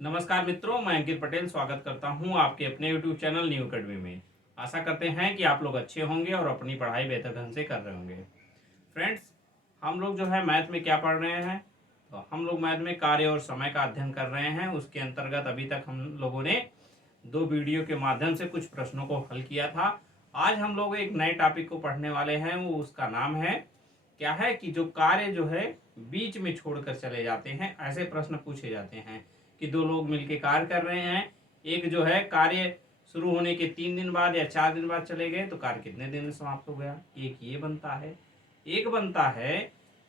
नमस्कार मित्रों, मैं अंकित पटेल स्वागत करता हूं आपके अपने YouTube चैनल न्यू अकेडमी में। आशा करते हैं कि आप लोग अच्छे होंगे और अपनी पढ़ाई बेहतर ढंग से कर रहे होंगे। फ्रेंड्स, हम लोग जो है मैथ में क्या पढ़ रहे हैं, तो हम लोग मैथ में कार्य और समय का अध्ययन कर रहे हैं। उसके अंतर्गत अभी तक हम लोगों ने 2 वीडियो के माध्यम से कुछ प्रश्नों को हल किया था। आज हम लोग एक नए टॉपिक को पढ़ने वाले हैं। वो उसका नाम है, क्या है कि जो कार्य जो है बीच में छोड़कर चले जाते हैं, ऐसे प्रश्न पूछे जाते हैं कि 2 लोग मिलकर कार्य कर रहे हैं। एक जो है कार्य शुरू होने के 3 दिन बाद या 4 दिन बाद चले गए तो कार्य कितने दिन में समाप्त हो गया। एक ये बनता है। एक बनता है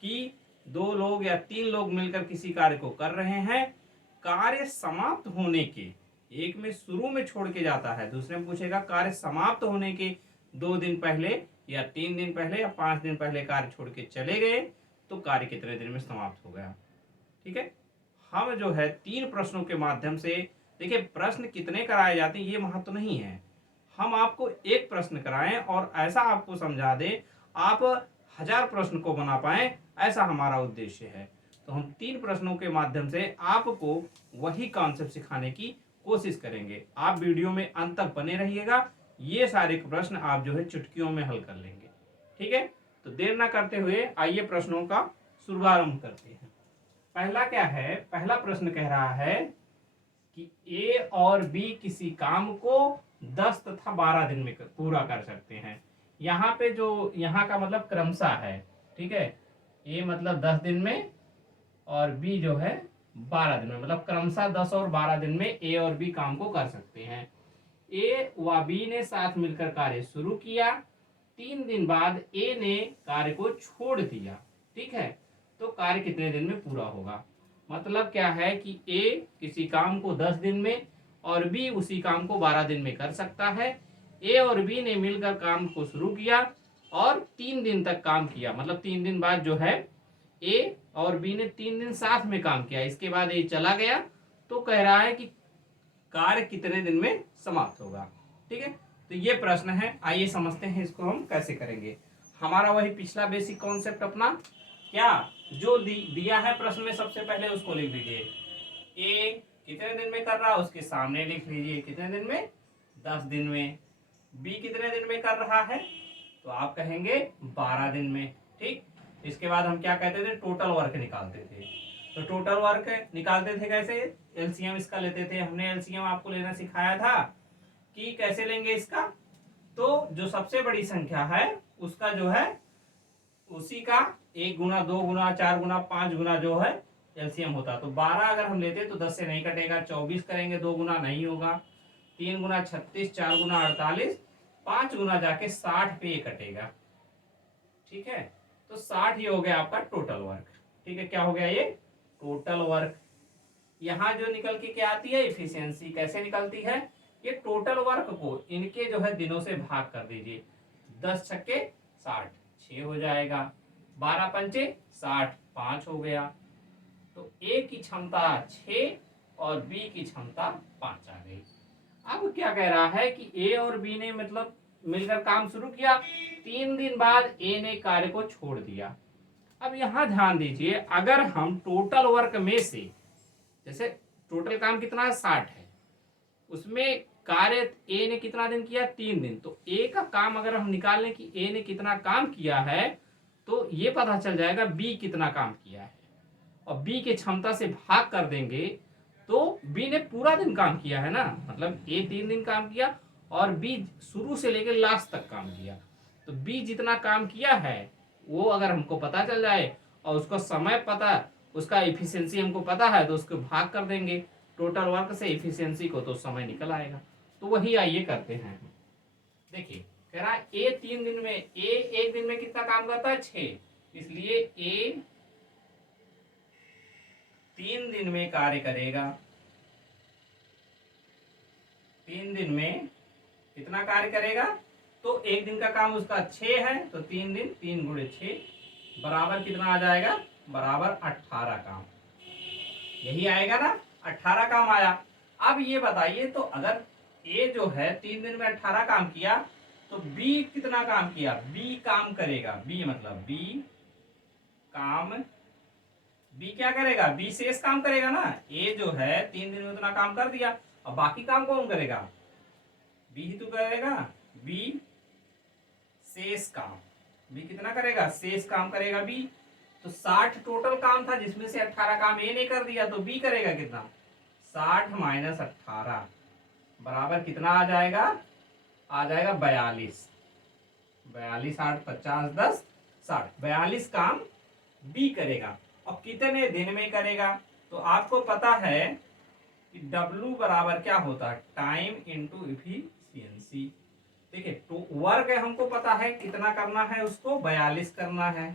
कि 2 लोग या 3 लोग मिलकर किसी कार्य को कर रहे हैं, कार्य समाप्त होने के, एक में शुरू में छोड़ के जाता है, दूसरे में पूछेगा कार्य समाप्त होने के 2 दिन पहले या 3 दिन पहले या 5 दिन पहले कार्य छोड़ के चले गए तो कार्य कितने दिन में समाप्त हो गया। ठीक है, हम जो है 3 प्रश्नों के माध्यम से, देखिए प्रश्न कितने कराए जाते हैं ये महत्व नहीं है, हम आपको एक प्रश्न कराएं और ऐसा आपको समझा दें आप 1000 प्रश्न को बना पाएं, ऐसा हमारा उद्देश्य है। तो हम 3 प्रश्नों के माध्यम से आपको वही कॉन्सेप्ट सिखाने की कोशिश करेंगे। आप वीडियो में अंत तक बने रहिएगा, ये सारे प्रश्न आप जो है चुटकियों में हल कर लेंगे। ठीक है, तो देर ना करते हुए आइए प्रश्नों का शुभारंभ करते हैं। पहला क्या है, पहला प्रश्न कह रहा है कि ए और बी किसी काम को 10 तथा 12 दिन में पूरा कर सकते हैं। यहाँ पे जो यहाँ का मतलब क्रमशः है। ठीक है, ए मतलब 10 दिन में और बी जो है 12 दिन में, मतलब क्रमशः 10 और 12 दिन में ए और बी काम को कर सकते हैं। ए व बी ने साथ मिलकर कार्य शुरू किया, 3 दिन बाद ए ने कार्य को छोड़ दिया। ठीक है, तो कार्य कितने दिन में पूरा होगा। मतलब क्या है कि ए किसी काम को 10 दिन में और बी उसी काम को 12 दिन में कर सकता है। ए और बी ने मिलकर काम को शुरू किया और 3 दिन तक काम किया, मतलब 3 दिन बाद जो है ए और बी ने 3 दिन साथ में काम किया, इसके बाद ए चला गया, तो कह रहा है कि कार्य कितने दिन में समाप्त होगा। ठीक है, तो ये प्रश्न है, आइए समझते हैं इसको हम कैसे करेंगे। हमारा वही पिछला बेसिक कॉन्सेप्ट अपना, क्या जो दिया है प्रश्न में सबसे पहले उसको लिख दीजिए। ए कितने दिन में कर रहा है उसके सामने लिख लीजिए कितने दिन में, 10 दिन में। बी कितने दिन में कर रहा है तो आप कहेंगे 12 दिन में। ठीक, इसके बाद हम क्या कहते थे, टोटल वर्क निकालते थे। तो टोटल वर्क निकालते थे कैसे, एलसीएम इसका लेते थे। हमने एलसीएम आपको लेना सिखाया था कि कैसे लेंगे इसका। तो जो सबसे बड़ी संख्या है उसका जो है उसी का 1 गुना 2 गुना 4 गुना 5 गुना जो है एलसीएम होता। तो 12 अगर हम लेते तो 10 से नहीं कटेगा, 24 करेंगे 2 गुना नहीं होगा, 3 गुना 36, 4 गुना 48, 5 गुना जाके 60 पे ये कटेगा। ठीक है, तो 60 ये हो गया आपका टोटल वर्क। ठीक है, क्या हो गया ये टोटल वर्क। यहाँ जो निकल के क्या आती है, इफिशियंसी कैसे निकलती है, ये टोटल वर्क को इनके जो है दिनों से भाग कर दीजिए। 10 छक्के 60, 6 हो जाएगा, 12 पंचे 60, 5 हो गया। तो ए की क्षमता 6 और बी की क्षमता 5 आ गई। अब क्या कह रहा है कि ए और बी ने मतलब मिलकर काम शुरू किया, 3 दिन बाद ए ने कार्य को छोड़ दिया। अब यहां ध्यान दीजिए, अगर हम टोटल वर्क में से, जैसे टोटल काम कितना है 60 है, उसमें कार्य ए ने कितना दिन किया 3 दिन, तो ए का काम अगर हम निकाल लें कि ए ने कितना काम किया है तो ये पता चल जाएगा बी कितना काम किया है, और बी के क्षमता से भाग कर देंगे तो बी ने पूरा दिन काम किया है ना, मतलब ए 3 दिन काम किया और बी शुरू से लेकर लास्ट तक काम किया। तो बी जितना काम किया है वो अगर हमको पता चल जाए और उसका समय पता, उसका इफिशियंसी हमको पता है, तो उसको भाग कर देंगे टोटल वर्क से इफिशियंसी को, तो समय निकल आएगा। तो वही आइए करते हैं। देखिए कह रहा है ए 3 दिन में, ए 1 दिन में कितना काम करता है 6, इसलिए ए 3 दिन में कार्य करेगा। 3 दिन में कितना कार्य करेगा, तो 1 दिन का काम उसका 6 है, तो 3 दिन 3 गुणे 6 बराबर कितना आ जाएगा, बराबर 18 काम। यही आएगा ना, 18 काम आया। अब ये बताइए, तो अगर ए जो है 3 दिन में 18 काम किया तो बी कितना काम किया, बी काम करेगा, बी मतलब बी काम बी क्या करेगा, बी शेष काम करेगा ना। ए जो है 3 दिन में उतना काम कर दिया, अब बाकी काम कौन करेगा, बी ही तो करेगा। बी शेष काम, बी कितना करेगा, शेष काम करेगा बी। तो 60 टोटल काम था जिसमें से 18 काम ए ने कर दिया, तो बी करेगा कितना, 60 माइनस 18 बराबर कितना आ जाएगा, आ जाएगा 42। 42 8 50 10 60, 42 काम बी करेगा। और कितने दिन में करेगा, तो आपको पता है कि W बराबर क्या होता है, टाइम इंटू इफिशियंसी। ठीक है, तो वर्क हमको पता है कितना करना है, उसको 42 करना है,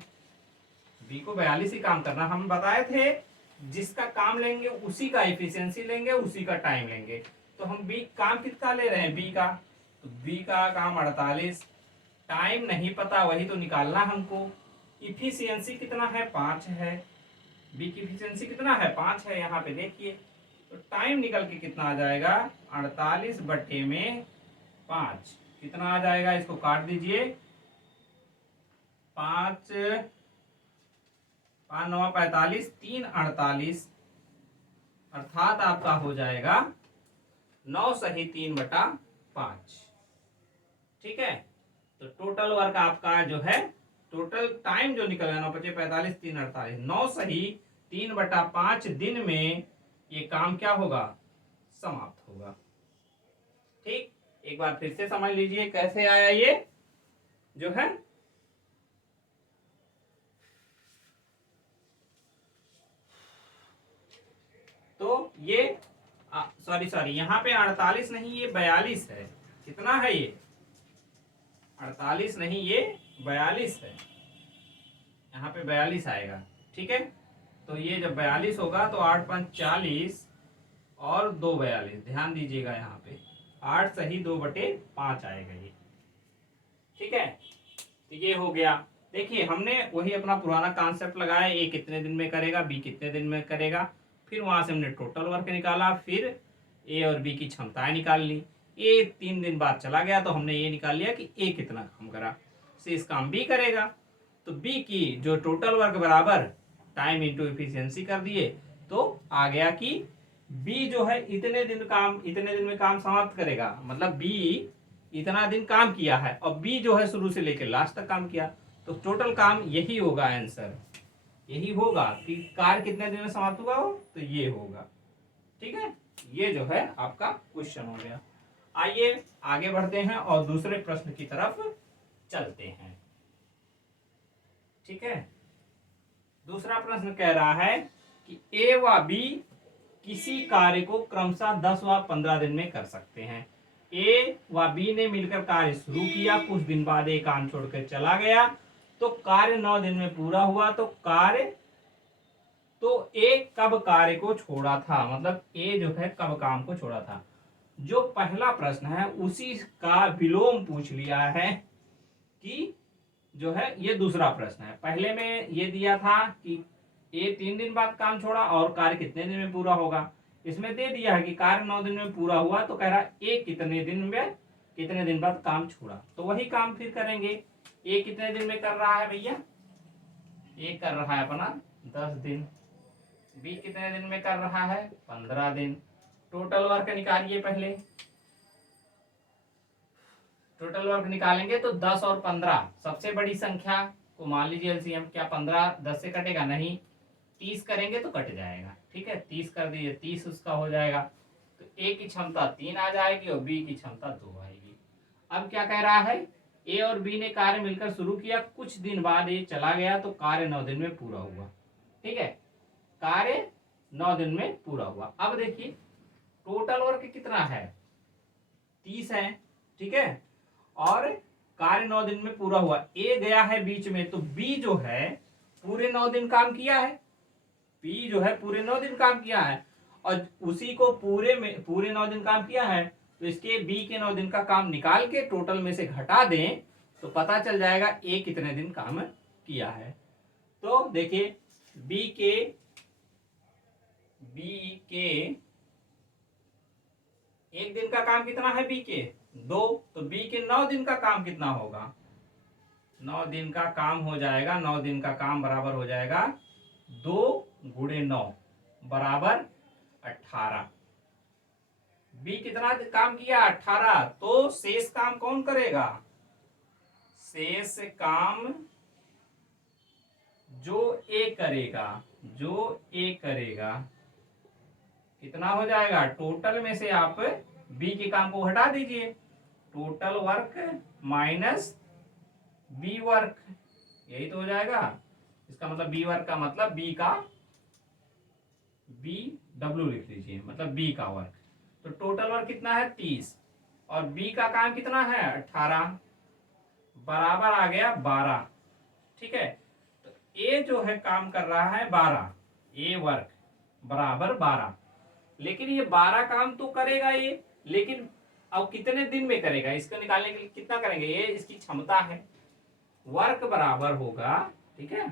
बी को 42 ही काम करना। हम बताए थे जिसका काम लेंगे उसी का इफिशियंसी लेंगे, उसी का टाइम लेंगे। तो हम बी काम कितना ले रहे हैं, बी का, तो बी का काम 48, टाइम नहीं पता वही तो निकालना हमको। इफिशियंसी कितना है, 5 है, बी की इफिशियंसी कितना है, 5 है, यहाँ पे देखिए। तो टाइम निकल के कितना आ जाएगा, 48 बटे में 5 कितना आ जाएगा, इसको काट दीजिए, 5 5 9 45 3 48, अर्थात आपका हो जाएगा 9 सही 3/5। ठीक है, तो टोटल वर्क आपका जो है, टोटल टाइम जो निकलेगा 9 5 45 3 48, 9 सही 3/5 दिन में ये काम क्या होगा, समाप्त होगा। ठीक, एक बार फिर से समझ लीजिए कैसे आया ये जो है, तो ये सॉरी यहाँ पे 48 नहीं ये 42 है, कितना है ये, 48 नहीं ये 42 है, यहाँ पे 42 आएगा। ठीक है, तो ये जब 42 होगा तो 8 5 40 और 2 42, ध्यान दीजिएगा यहाँ पे 8 सही 2/5 आएगा ये। ठीक है, तो ये हो गया। देखिए हमने वही अपना पुराना कॉन्सेप्ट लगाया, ए कितने दिन में करेगा, बी कितने दिन में करेगा, फिर वहां से हमने टोटल वर्क निकाला, फिर ए और बी की क्षमताएं निकाल ली। ए 3 दिन बाद चला गया तो हमने ये निकाल लिया कि ए कितना काम करा, शेष काम बी करेगा। तो बी की जो टोटल वर्क बराबर टाइम इंटू एफिशिएंसी कर दिए, तो आ गया कि बी जो है इतने दिन में काम समाप्त करेगा, मतलब बी इतना दिन काम किया है, और बी जो है शुरू से लेकर लास्ट तक काम किया, तो टोटल काम यही होगा, आंसर यही होगा कि कार्य कितने दिन में समाप्त हुआ हो, तो ये होगा। ठीक है, ये जो है आपका क्वेश्चन हो गया। आइए आगे बढ़ते हैं और दूसरे प्रश्न की तरफ चलते हैं। ठीक है, दूसरा प्रश्न कह रहा है कि ए व बी किसी कार्य को क्रमशः 10 व 15 दिन में कर सकते हैं। ए व बी ने मिलकर कार्य शुरू किया, कुछ दिन बाद ए काम छोड़कर चला गया, तो कार्य 9 दिन में पूरा हुआ। तो ए कब कार्य को छोड़ा था, मतलब ए जो है कब काम को छोड़ा था। जो पहला प्रश्न है उसी का विलोम पूछ लिया है कि जो है ये दूसरा प्रश्न है। पहले में ये दिया था कि ए 3 दिन बाद काम छोड़ा और कार्य कितने दिन में पूरा होगा, इसमें दे दिया है कि कार्य 9 दिन में पूरा हुआ, तो कह रहा है ए कितने दिन बाद काम छोड़ा। तो वही काम फिर करेंगे। ए कितने दिन में कर रहा है भैया, ए कर रहा है अपना 10 दिन, बी कितने दिन में कर रहा है 15 दिन। टोटल वर्क निकालिए, पहले टोटल वर्क निकालेंगे तो 10 और 15 सबसे बड़ी संख्या को मान लीजिए एलसीएम, क्या 15 10 से कटेगा, नहीं, 30 करेंगे तो कट जाएगा। ठीक है, 30 कर दीजिए, 30 उसका हो जाएगा, तो ए की क्षमता 3 आ जाएगी और बी की क्षमता 2 आएगी। अब क्या कह रहा है, ए और बी ने कार्य मिलकर शुरू किया, कुछ दिन बाद ए चला गया, तो कार्य 9 दिन में पूरा हुआ। ठीक है, कार्य 9 दिन में पूरा हुआ। अब देखिए टोटल वर्क कितना है, 30 है। ठीक है, और कार्य 9 दिन में पूरा हुआ, ए गया है बीच में, तो बी जो है पूरे 9 दिन काम किया है, बी जो है पूरे 9 दिन काम किया है, और उसी को पूरे 9 दिन काम किया है, तो इसके बी के 9 दिन का काम निकाल के टोटल में से घटा दें तो पता चल जाएगा ए कितने दिन काम किया है। तो देखिए बी के 1 दिन का काम कितना है, बी के 2, तो बी के 9 दिन का काम कितना होगा, 9 दिन का काम हो जाएगा, 9 दिन का काम बराबर हो जाएगा 2 गुणे 9 बराबर 18। बी कितना काम किया? 18। तो शेष काम कौन करेगा? शेष काम जो ए करेगा, जो ए करेगा कितना हो जाएगा? टोटल में से आप बी के काम को हटा दीजिए, total work minus B work, यही तो हो जाएगा। इसका मतलब बी वर्क का मतलब बी का बी डब्ल्यू लिख लीजिए, मतलब बी का वर्क। तो टोटल वर्क कितना है? 30 और बी का काम कितना है? 18 बराबर आ गया 12। ठीक है, तो ए जो है काम कर रहा है 12, ए वर्क बराबर 12। लेकिन ये 12 काम तो करेगा ये, लेकिन अब कितने दिन में करेगा? इसको निकालने के लिए कितना करेंगे? ये इसकी क्षमता है, वर्क बराबर होगा। ठीक है,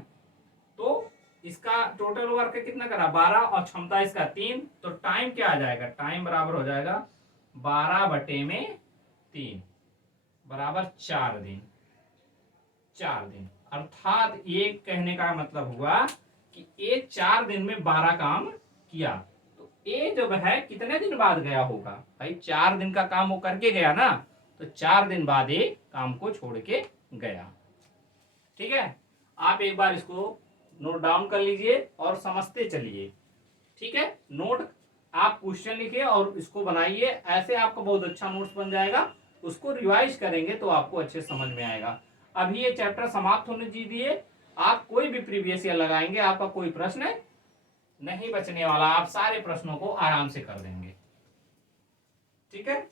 तो इसका टोटल वर्क कितना करा? 12 और क्षमता इसका 3। तो टाइम क्या आ जाएगा? टाइम बराबर हो जाएगा 12/3 बराबर 4 दिन। 4 दिन अर्थात ये कहने का मतलब हुआ कि ये 4 दिन में 12 काम किया। तो ये जब है कितने दिन बाद गया होगा? भाई 4 दिन का काम वो करके गया ना, तो 4 दिन बाद ये काम को छोड़ के गया। ठीक है, आप एक बार इसको नोट डाउन कर लीजिए और समझते चलिए। ठीक है, नोट आप क्वेश्चन लिखिए और इसको बनाइए, ऐसे आपका बहुत अच्छा नोट्स बन जाएगा। उसको रिवाइज करेंगे तो आपको अच्छे समझ में आएगा। अभी ये चैप्टर समाप्त होने दीजिए, आप कोई भी प्रीवियस ईयर लगाएंगे, आपका कोई प्रश्न नहीं बचने वाला, आप सारे प्रश्नों को आराम से कर देंगे। ठीक है,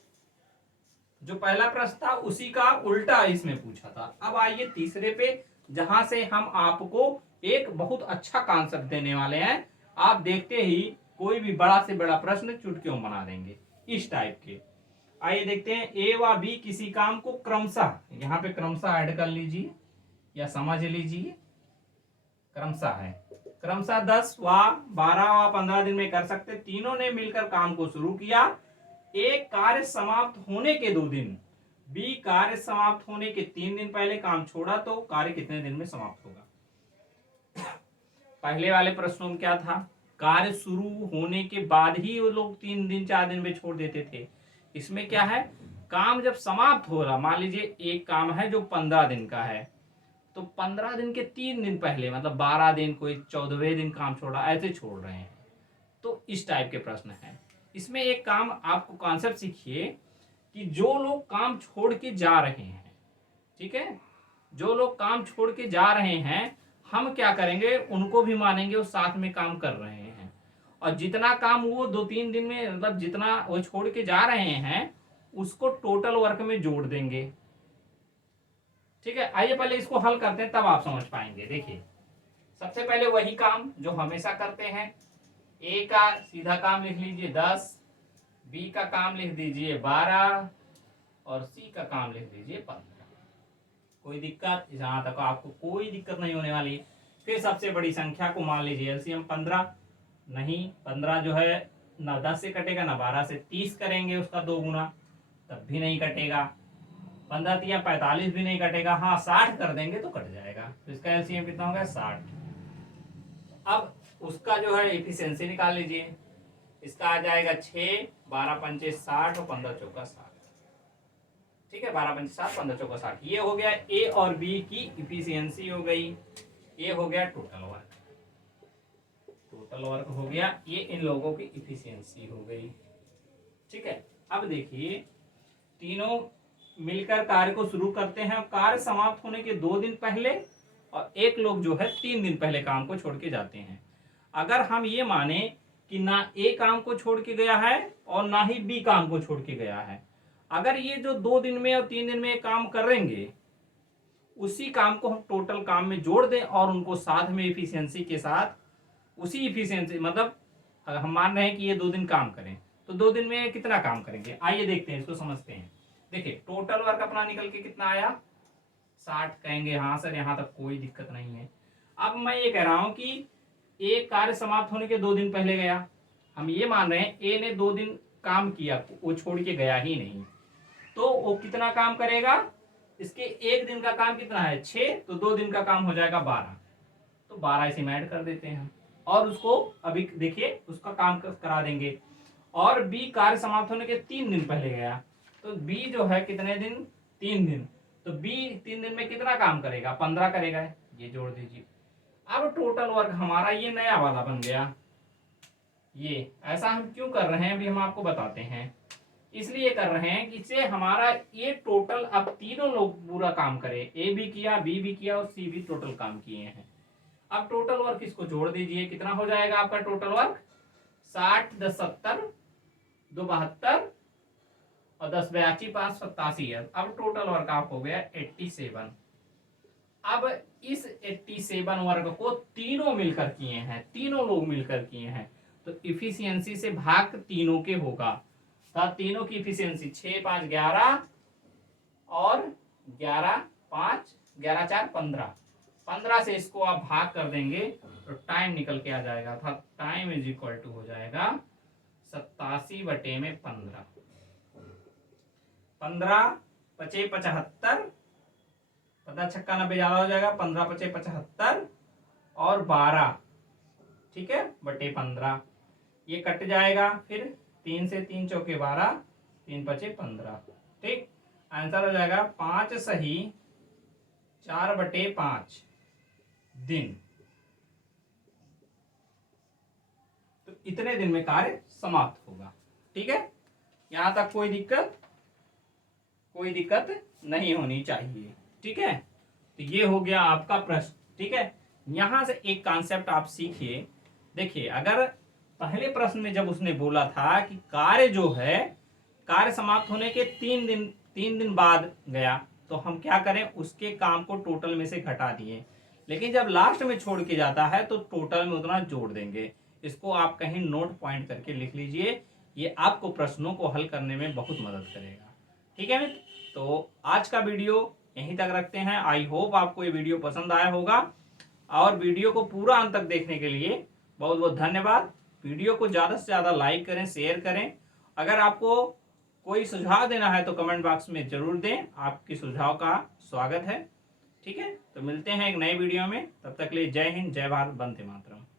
जो पहला प्रश्न था उसी का उल्टा इसमें पूछा था। अब आइए तीसरे पे, जहां से हम आपको एक बहुत अच्छा कॉन्सेप्ट देने वाले हैं। आप देखते ही कोई भी बड़ा से बड़ा प्रश्न चुटकियों बना देंगे, इस टाइप के। आइए देखते हैं, ए व बी किसी काम को क्रमशः, यहाँ पे क्रमशः ऐड कर लीजिए या समझ लीजिए, क्रमशः है, क्रमशः 10 व 12 व 15 दिन में कर सकते। तीनों ने मिलकर काम को शुरू किया। ए कार्य समाप्त होने के 2 दिन, बी कार्य समाप्त होने के 3 दिन पहले काम छोड़ा, तो कार्य कितने दिन में समाप्त होगा? पहले वाले प्रश्नों में क्या था? कार्य शुरू होने के बाद ही वो लोग 3 दिन 4 दिन में छोड़ देते थे। इसमें क्या है? काम जब समाप्त हो रहा, मान लीजिए एक काम है जो 15 दिन का है, तो 15 दिन के 3 दिन पहले, मतलब 12 दिन, कोई 14वें दिन काम छोड़ा, ऐसे छोड़ रहे हैं। तो इस टाइप के प्रश्न हैं। इसमें एक काम आपको कॉन्सेप्ट सीखिए कि जो लोग काम छोड़ के जा रहे हैं, ठीक है, जो लोग काम छोड़ के जा रहे हैं, हम क्या करेंगे? उनको भी मानेंगे वो साथ में काम कर रहे हैं, और जितना काम वो 2-3 दिन में, मतलब जितना वो छोड़ के जा रहे हैं, उसको टोटल वर्क में जोड़ देंगे। ठीक है, आइए पहले इसको हल करते हैं, तब आप समझ पाएंगे। देखिए, सबसे पहले वही काम जो हमेशा करते हैं। ए का सीधा काम लिख लीजिए 10, बी का काम लिख दीजिए 12 और सी का काम लिख दीजिए 15। कोई दिक्कत? जहां तक आपको कोई दिक्कत नहीं होने वाली। फिर सबसे बड़ी संख्या को मान लीजिए एलसीएम 15, नहीं 15 जो है ना 10 से कटेगा ना 12 से, 30 करेंगे उसका 2 गुना, तब भी नहीं कटेगा। 15 या 45 भी नहीं कटेगा, हाँ 60 कर देंगे तो कट जाएगा। तो इसका एलसीएम कितना होगा? 60। अब उसका जो है एफिशिएंसी निकाल लीजिए, इसका आ जाएगा 6, 12 पंचे 60 और 15 चौका 60। ठीक है, 12 पंचे 60, 15 चौका 60। ये हो गया ए और बी की इफिशियंसी हो गई। ये हो गया टोटल वर्क, टोटल वर्क हो गया, ये इन लोगों की इफिशियंसी हो गई। ठीक है, अब देखिए, तीनों मिलकर कार्य को शुरू करते हैं। कार्य समाप्त होने के 2 दिन पहले, और एक लोग जो है 3 दिन पहले काम को छोड़ के जाते हैं। अगर हम ये माने कि ना ए काम को छोड़ के गया है और ना ही बी काम को छोड़ के गया है, अगर ये जो 2 दिन में और 3 दिन में काम करेंगे, उसी काम को हम टोटल काम में जोड़ दें और उनको साथ में इफिशियंसी के साथ, उसी इफिशियंसी, मतलब अगर हम मान रहे हैं कि ये 2 दिन काम करें, तो 2 दिन में कितना काम करेंगे? आइए देखते हैं, इसको समझते हैं। देखिए, टोटल वर्क अपना निकल के कितना आया? 60 कहेंगे। हाँ सर, यहाँ तक कोई दिक्कत नहीं है। अब मैं ये कह रहा हूं कि एक कार्य समाप्त होने के 2 दिन पहले गया, हम ये मान रहे हैं ए ने 2 दिन काम किया, वो छोड़ के गया ही नहीं, तो वो कितना काम करेगा? इसके 1 दिन का काम कितना है? 6, तो 2 दिन का काम हो जाएगा 12, तो 12 इसी में ऐड कर देते हैं हम। और उसको अभी देखिए उसका काम करा देंगे। और बी कार्य समाप्त होने के 3 दिन पहले गया, तो बी जो है कितने दिन, 3 दिन, तो बी 3 दिन में कितना काम करेगा, 15 करेगा, ये जोड़ दीजिए। अब टोटल वर्क हमारा ये नया वाला बन गया। ये ऐसा हम क्यों कर रहे हैं अभी हम आपको बताते हैं। इसलिए कर रहे हैं कि इससे हमारा ये टोटल अब तीनों लोग पूरा काम करें, ए भी किया, बी भी किया और सी भी टोटल काम किए हैं। अब टोटल वर्क इसको जोड़ दीजिए, कितना हो जाएगा आपका टोटल वर्क, 60 10 70 2 72 और 10 82 5 87 है। अब टोटल वर्क आप हो गया 87। अब इस 87 वर्ग को तीनों मिलकर किए हैं, तीनों लोग मिलकर किए हैं, तो इफिशियंसी से भाग तीनों के होगा। तीनों की इफिशियंसी 6 5 11 और 11 5 11 4 15, 15 से इसको आप भाग कर देंगे तो टाइम निकल के आ जाएगा, अर्थात टाइम इज इक्वल टू हो जाएगा 87 बटे में 15, 15 पचे 75, पता छक्का 90 ज्यादा हो जाएगा, 15 पचे 75 और 12, ठीक है, बटे 15, ये कट जाएगा, फिर 3 से 3 चौके 12, 3 पचे 15, ठीक, आंसर हो जाएगा 5 सही 4 बटे 5 दिन। तो इतने दिन में कार्य समाप्त होगा, ठीक है, यहां तक कोई दिक्कत नहीं होनी चाहिए, ठीक है। तो ये हो गया आपका प्रश्न, ठीक है। यहां से एक कॉन्सेप्ट आप सीखिए, देखिए अगर पहले प्रश्न में जब उसने बोला था कि कार्य जो है कार्य समाप्त होने के 3 दिन बाद गया, तो हम क्या करें, उसके काम को टोटल में से घटा दिए, लेकिन जब लास्ट में छोड़ के जाता है तो टोटल में उतना जोड़ देंगे। इसको आप कहीं नोट पॉइंट करके लिख लीजिए, ये आपको प्रश्नों को हल करने में बहुत मदद करेगा, ठीक है मित्र। तो आज का वीडियो यहीं तक रखते हैं। आई होप आपको ये वीडियो पसंद आया होगा, और वीडियो को पूरा अंत तक देखने के लिए बहुत बहुत धन्यवाद। वीडियो को ज़्यादा से ज़्यादा लाइक करें, शेयर करें। अगर आपको कोई सुझाव देना है तो कमेंट बॉक्स में जरूर दें, आपके सुझाव का स्वागत है, ठीक है। तो मिलते हैं एक नए वीडियो में, तब तक के लिए जय हिंद, जय भारत, वंदे मातरम।